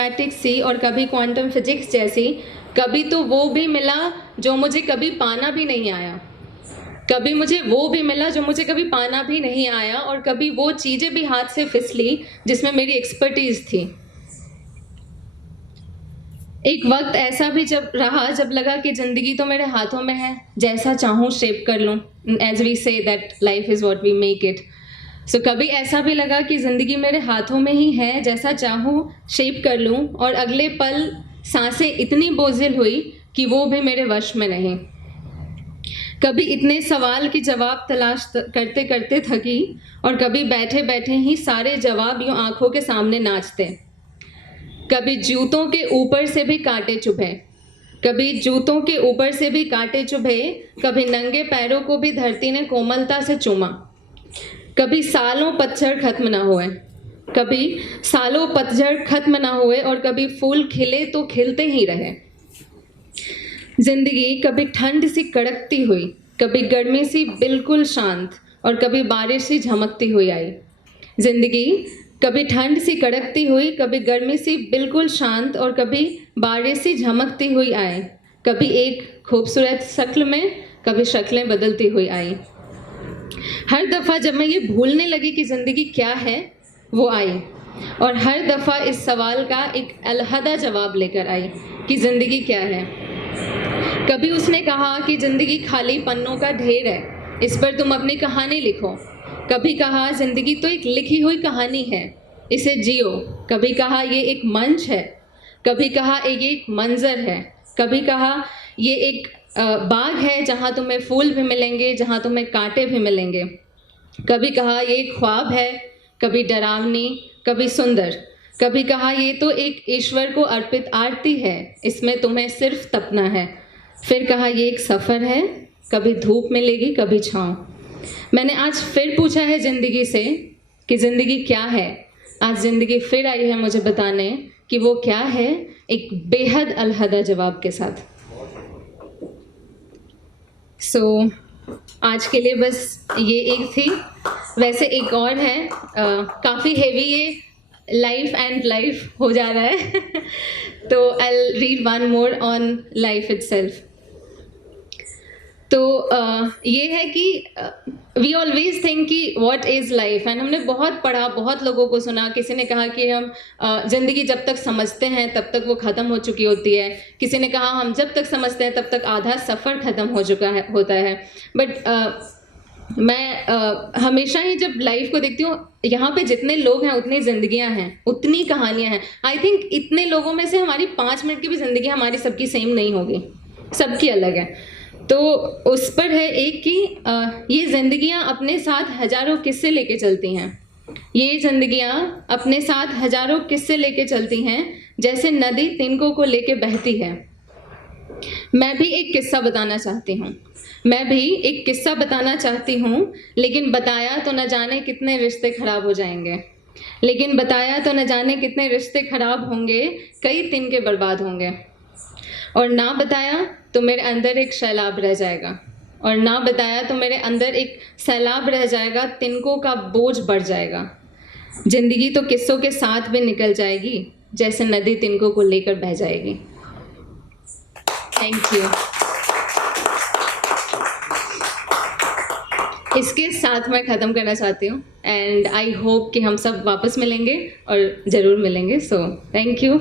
Mathematics सी और कभी quantum physics जैसी, कभी तो वो भी मिला जो मुझे कभी पाना भी नहीं आया, कभी मुझे वो भी मिला जो मुझे कभी पाना भी नहीं आया, और कभी वो चीज़ें भी हाथ से फिसली जिसमें मेरी एक्सपर्टीज थी। एक वक्त ऐसा भी जब रहा जब लगा कि ज़िंदगी तो मेरे हाथों में है, जैसा चाहूँ शेप कर लूँ, as we say that life is what we make it. So कभी ऐसा भी लगा कि ज़िंदगी मेरे हाथों में ही है, जैसा चाहूँ शेप कर लूँ, और अगले पल सांसें इतनी बोझिल हुई कि वो भी मेरे वश में नहीं। कभी इतने सवाल की जवाब तलाश करते करते थकी, और कभी बैठे बैठे ही सारे जवाब यूँ आंखों के सामने नाचते। कभी जूतों के ऊपर से भी कांटे चुभे, कभी जूतों के ऊपर से भी कांटे चुभे, कभी नंगे पैरों को भी धरती ने कोमलता से चूमा। कभी सालों पतझड़ खत्म ना हुए, कभी सालों पतझड़ खत्म ना हुए, और कभी फूल खिले तो खिलते ही रहे। जिंदगी कभी ठंड सी कड़कती हुई, कभी गर्मी सी बिल्कुल शांत, और कभी बारिश सी झमकती हुई आई। जिंदगी कभी ठंड सी कड़कती हुई, कभी गर्मी सी बिल्कुल शांत, और कभी बारिश सी झमकती हुई आए। कभी एक खूबसूरत शक्ल में, कभी शक्लें बदलती हुई आई। हर दफ़ा जब मैं ये भूलने लगी कि ज़िंदगी क्या है, वो आई, और हर दफ़ा इस सवाल का एक अलहदा जवाब लेकर आई कि ज़िंदगी क्या है। कभी उसने कहा कि ज़िंदगी खाली पन्नों का ढेर है, इस पर तुम अपनी कहानी लिखो। कभी कहा ज़िंदगी तो एक लिखी हुई कहानी है, इसे जियो। कभी कहा ये एक मंच है, कभी कहा ये एक मंजर है, कभी कहा ये एक बाग है जहाँ तुम्हें फूल भी मिलेंगे, जहाँ तुम्हें कांटे भी मिलेंगे। कभी कहा ये एक ख्वाब है, कभी डरावनी, कभी सुंदर। कभी कहा ये तो एक ईश्वर को अर्पित आरती है, इसमें तुम्हें सिर्फ तपना है। फिर कहा ये एक सफ़र है, कभी धूप मिलेगी, कभी छाँव। मैंने आज फिर पूछा है ज़िंदगी से कि ज़िंदगी क्या है। आज ज़िंदगी फिर आई है मुझे बताने कि वो क्या है, एक बेहद अलहदा जवाब के साथ। आज के लिए बस ये एक थी। वैसे एक और है, काफ़ी हेवी ये लाइफ एंड लाइफ हो जा रहा है तो I read one more on life itself. तो ये है कि वी ऑलवेज थिंक कि व्हाट इज़ लाइफ, एंड हमने बहुत पढ़ा, बहुत लोगों को सुना। किसी ने कहा कि हम ज़िंदगी जब तक समझते हैं तब तक वो ख़त्म हो चुकी होती है। किसी ने कहा हम जब तक समझते हैं तब तक आधा सफ़र ख़त्म हो चुका है होता है। बट मैं हमेशा ही जब लाइफ को देखती हूँ, यहाँ पे जितने लोग हैं उतनी ज़िंदगियाँ हैं, उतनी कहानियाँ हैं। आई थिंक इतने लोगों में से हमारी 5 मिनट की भी ज़िंदगी हमारी सबकी सेम नहीं होगी, सबकी अलग है। तो उस पर है एक कि ये ज़िंदगियाँ अपने साथ हज़ारों किस्से लेके चलती हैं। ये ज़िंदगियाँ अपने साथ हज़ारों किस्से लेके चलती हैं, जैसे नदी तिनकों को लेके बहती है। मैं भी एक किस्सा बताना चाहती हूँ, मैं भी एक किस्सा बताना चाहती हूँ, लेकिन बताया तो न जाने कितने रिश्ते ख़राब हो जाएंगे। लेकिन बताया तो न जाने कितने रिश्ते ख़राब होंगे, कई तिनके बर्बाद होंगे। और ना बताया तो मेरे अंदर एक सैलाब रह जाएगा, और ना बताया तो मेरे अंदर एक सैलाब रह जाएगा, तिनकों का बोझ बढ़ जाएगा। ज़िंदगी तो किस्सों के साथ भी निकल जाएगी, जैसे नदी तिनकों को लेकर बह जाएगी। Thank you. इसके साथ मैं ख़त्म करना चाहती हूँ, एंड आई होप कि हम सब वापस मिलेंगे, और ज़रूर मिलेंगे। So thank you.